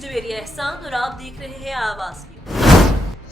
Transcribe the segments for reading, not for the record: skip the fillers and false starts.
जवेरी एहसान और आप देख रहे हैं आवाज न्यूज।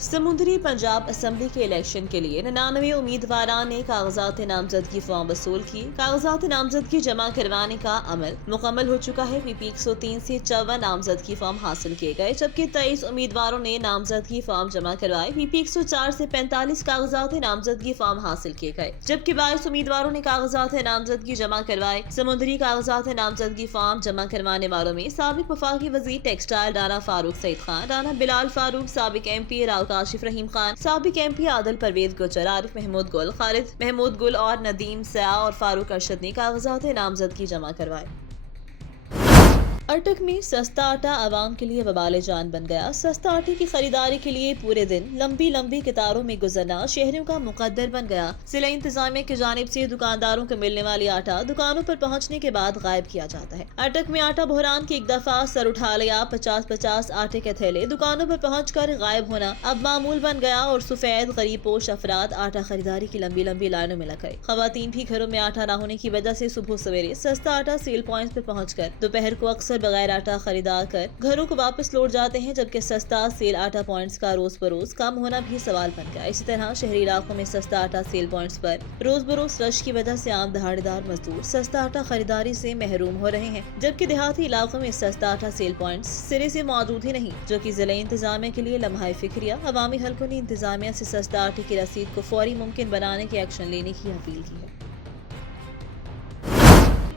समुद्री पंजाब असम्बली के इलेक्शन के लिए 99 उम्मीदवारों ने कागजात नामजदगी फॉर्म वसूल किए। कागजात नामजदगी जमा करवाने का अमल मुकम्मल हो चुका है। पीपी 103 से 54 नामजदगी फॉर्म हासिल किए गए, जबकि 23 उम्मीदवारों ने नामजदगी फॉर्म जमा करवाए। पीपी 104 से 45 कागजात नामजदगी फॉर्म हासिल किए गए, जबकि 22 उम्मीदवारों ने कागजात नामजदगी जमा करवाए। समुद्री कागजात नामजदगी फॉर्म जमा करवाने वालों में साबिक वफाकी वजीर टेक्सटाइल राना फारूक सईद खान, राना बिलाल फारूक, साबिक MP राव काशिफ रहीम खान, साबिक MP आदिल परवेज गुजर, आरिफ महमूद गुल, खालिद महमूद गुल और नदीम सया और फारूक अरशद ने कागजात नामजदगी जमा करवाए। अटक में सस्ता आटा आवाम के लिए वबाल जान बन गया। सस्ता आटे की खरीदारी के लिए पूरे दिन लंबी लंबी कतारों में गुजरना शहरियों का मुकद्दर बन गया। जिला इंतजामिया की जानिब से दुकानदारों को मिलने वाली आटा दुकानों पर पहुंचने के बाद गायब किया जाता है। अटक में आटा बहरान की एक दफा सर उठा लिया। 50-50 आटे के थैले दुकानों पर पहुँच कर गायब होना अब मामूल बन गया और सफेद गरीब पोश अफराद आटा खरीदारी की लंबी लंबी लाइनों में लग गए। खवातीन भी घरों में आटा न होने की वजह से सुबह सवेरे सस्ता आटा सेल पॉइंट पर पहुँच कर दोपहर को अक्सर बगैर आटा खरीदार कर घरों को वापस लौट जाते हैं, जबकि सस्ता सेल आटा पॉइंट्स का रोज बरोज कम होना भी सवाल बन गया। इसी तरह शहरी इलाकों में सस्ता आटा सेल पॉइंट्स पर रोज बरोज रश की वजह से आम दहाड़ेदार मजदूर सस्ता आटा खरीदारी से महरूम हो रहे हैं, जबकि देहाती इलाकों में सस्ता आटा सेल पॉइंट्स सिरे से मौजूद ही नहीं, जो कि जिला इंतजामिया के लिए लम्हा फिक्रिया। अवामी हलकों ने इंतजामिया से सस्ता आटे की रसीद को फौरी मुमकिन बनाने के एक्शन लेने की अपील की है।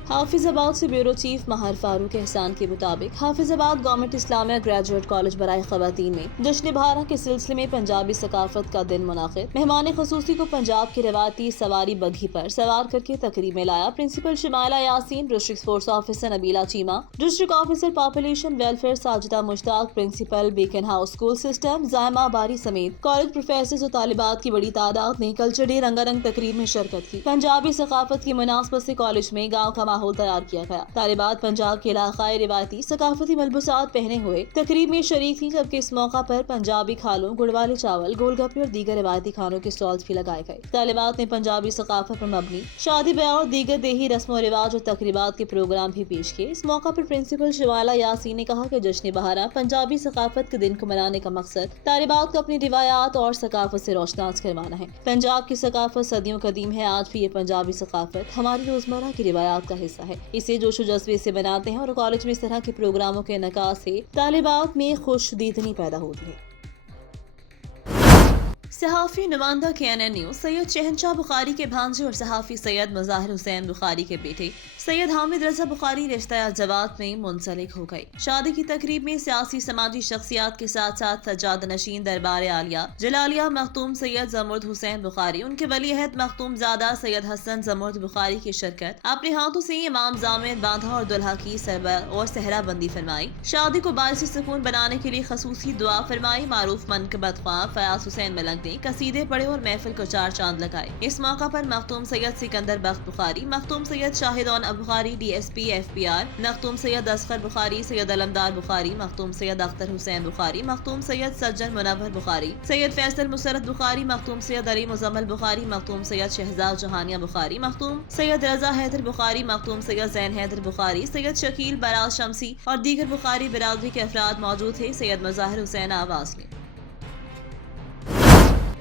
हाफिजाबाद से ब्यूरो चीफ महार फारूक एहसान के मुताबिक Hafizabad government Islamia graduate college बराए खवातीन में जश्न बहारा के सिलसिले में पंजाबी सकाफत का दिन मुनाकिद। मेहमान खसूसी को पंजाब की रवायती सवारी बघी पर सवार करके तकरीब में लाया। Principal Shamaila Yasin, district sports officer Nabeela Cheema, district officer population welfare Sajida Mushtaq, principal Beaconhouse School System Zaima Bari समेत कॉलेज प्रोफेसर और तालिबात की बड़ी तादाद ने कल्चर डे रंगारंग तकरीब में शिरकत की। पंजाबी सकाफत की मुनासबत से कॉलेज में गाँव का माहौल तैयार किया गया। तालिबात पंजाब के इलाकाई रिवायती सकाफती मलबूसात पहने हुए तकरीब में शरीक थी, जबकि इस मौका पर पंजाबी खालों, गुड़वाले चावल, गोलगप्पे और दीगर रिवायती खानों के स्टॉल्स भी लगाए गए। तालिबात ने पंजाबी सकाफत पर मबनी शादी ब्याह और दीगर देही रस्म रिवाज और तकरीबात के प्रोग्राम भी पेश किए। इस मौका पर प्रिंसिपल शमाइला यासीन ने कहा कि जश्न बहारा पंजाबी सकाफत के दिन को मनाने का मकसद तालिबात को अपनी रिवायात और सकाफत से रोशनास करवाना है। पंजाब की सकाफत सदियों कदीम है, आज भी ये पंजाबी सकाफत हमारी रोजमर्रा की रिवायात का हिस्सा है। इसे जोशो जज्बे से बनाते हैं और कॉलेज में इस तरह के प्रोग्रामों के इनकास से तालिबात में खुशदीदनी पैदा होती है। सहाफ़ी नुमाइंदा KNN न्यूज़ सैयद शहनशाह बुखारी के भांजे और सहाफ़ी सैयद मज़ाहिर हुसैन बुखारी के बेटे सैयद हामिद रजा बुखारी रिश्ता जवाब में मुंसलिक हो गए। शादी की तकरीब में सियासी समाजी शख्सियात के साथ साथ सज्जाद नशीन दरबार आलिया जलालिया मखतूम सैयद जमुर्द हुसैन बुखारी, उनके वली अहद मखतूम ज़ादा सैयद हसन जमुर्द बुखारी की शिरकत, अपने हाथों से इमाम जामिद बांधा और दुल्हा की सरबर और सहरा बंदी फरमाई। शादी को बाइस सुकून बनाने के लिए खसूसी दुआ फरमाई। मारूफ मनकबत ख्वाह फयाज हुसैन मलंग ने कसीदे पढ़े और महफिल को चार चांद लगाए। इस मौका पर मखतूम सैयद सिकंदर बख्त बुखारी, मखतूम सैयद शाहिदौन बुखारी DSP FPR, मखतूम सैयद असगर बुखारी, सैयद अलमदार बुखारी, मखतूम सैयद अख्तर हुसैन बुखारी, मखतूम सैयद सज्जन मुनव्वर बुखारी, सैयद फैसल मुसरत बुखारी, मखतूम सैयद अली मुजम्मल बुखारी, मखतूम सैयद शहजाद जहानिया बुखारी, मखतूम सैयद रजा हैदर बुखारी, मखतूम सैयद जैन हैदर बुखारी, सैयद शकील बराज शमसी और दीगर बुखारी बिरादरी के अफराद मौजूद थे। सैयद मज़ाहिर हुसैन आवाज ने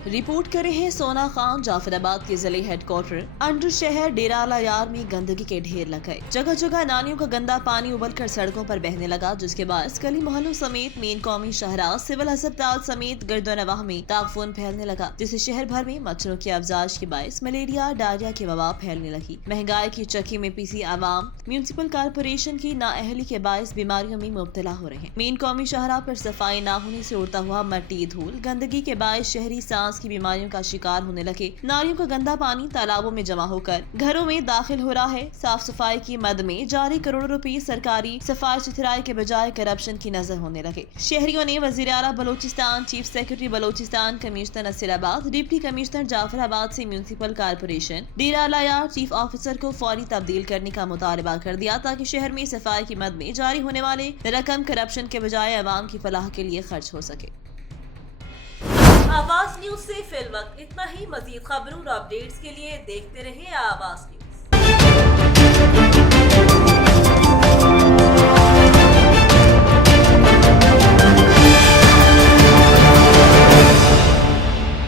रिपोर्ट करे हैं सोना खान। जाफराबाद के जिले हेडक्वार्टर अंडर शहर डेराला यार में गंदगी के ढेर लग गए। जगह जगह नालियों का गंदा पानी उबलकर सड़कों पर बहने लगा, जिसके बाद गली मोहल्लों समेत मेन कौमी शहरा सिविल अस्पताल समेत गर्दनवाह में ताफून फैलने लगा, जिससे शहर भर में मच्छरों की अफजाश के बायस मलेरिया डायरिया की वबा फैलने लगी। महंगाई की चक्की में पिसी आवाम म्यूनिसिपल कारपोरेशन की नाअहली के बायस बीमारियों में मुब्तला हो रहे हैं। मेन कौमी शहरा पर सफाई न होने से उड़ता हुआ मट्टी धूल गंदगी के बायस शहरी सांस की बीमारियों का शिकार होने लगे। नालियों का गंदा पानी तालाबों में जमा होकर घरों में दाखिल हो रहा है। साफ सफाई की मद में जारी करोड़ों रुपए सरकारी सफाई सुथराई के बजाय करप्शन की नजर होने लगे। शहरियों ने वजीर आला Balochistan, chief secretary Balochistan, commissioner Nasirabad, deputy commissioner Jafrabad से म्यूनिसिपल कारपोरेशन डेराला यार चीफ ऑफिसर को फौरी तब्दील करने का मुतालबा कर दिया, ताकि शहर में सफाई की मद में जारी होने वाले रकम करप्शन के बजाय अवाम की फलाह के लिए खर्च हो सके। आवाज न्यूज से फिल वक्त इतना ही। मजीद खबरों और अपडेट्स के लिए देखते रहिए आवाज न्यूज।